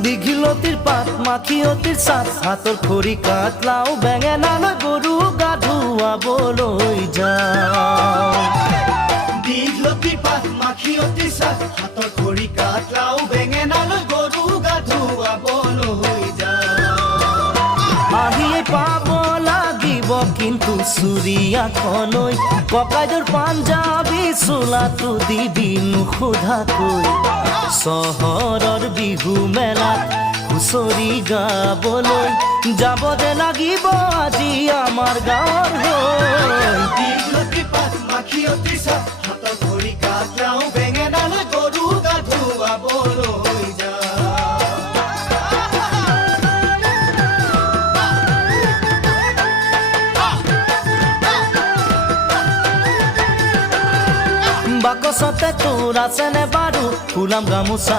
দীঘিলতিৰ পাত মাখিয়তিৰ চাট হাতৰ খৰি কাঠ লাও বেঙেনালৈ গৰু গা ধুৱাবলৈ যাওঁ দীঘলতিৰ পাত মাখিয়তিৰ চাট হাতৰ খৰি কাঠ লাও বেঙেনালৈ গৰু গা ধুৱাবলৈ যাওঁ আহিয়ে পাব লাগিব কিন্তু চুৰিয়াখনৈ ককাইদেউৰ পাঞ্জাবী চোলাটো দিবি নোসোধাকৈ চহৰৰ বিহু মেলাত হুঁচৰি গাবলৈ যাব দে লাগিব আজি আমাৰ গাঁৱৰ হৈ দীঘলতিৰ পাত মাখিয়তিৰ চাট হাতৰ খৰি কাঠ লাও বেঙেনালৈ গৰু গা ধুৱাবলৈ যাওঁ বাকচতে তোৰ আছেনে বাৰু ফুলাম গামোচা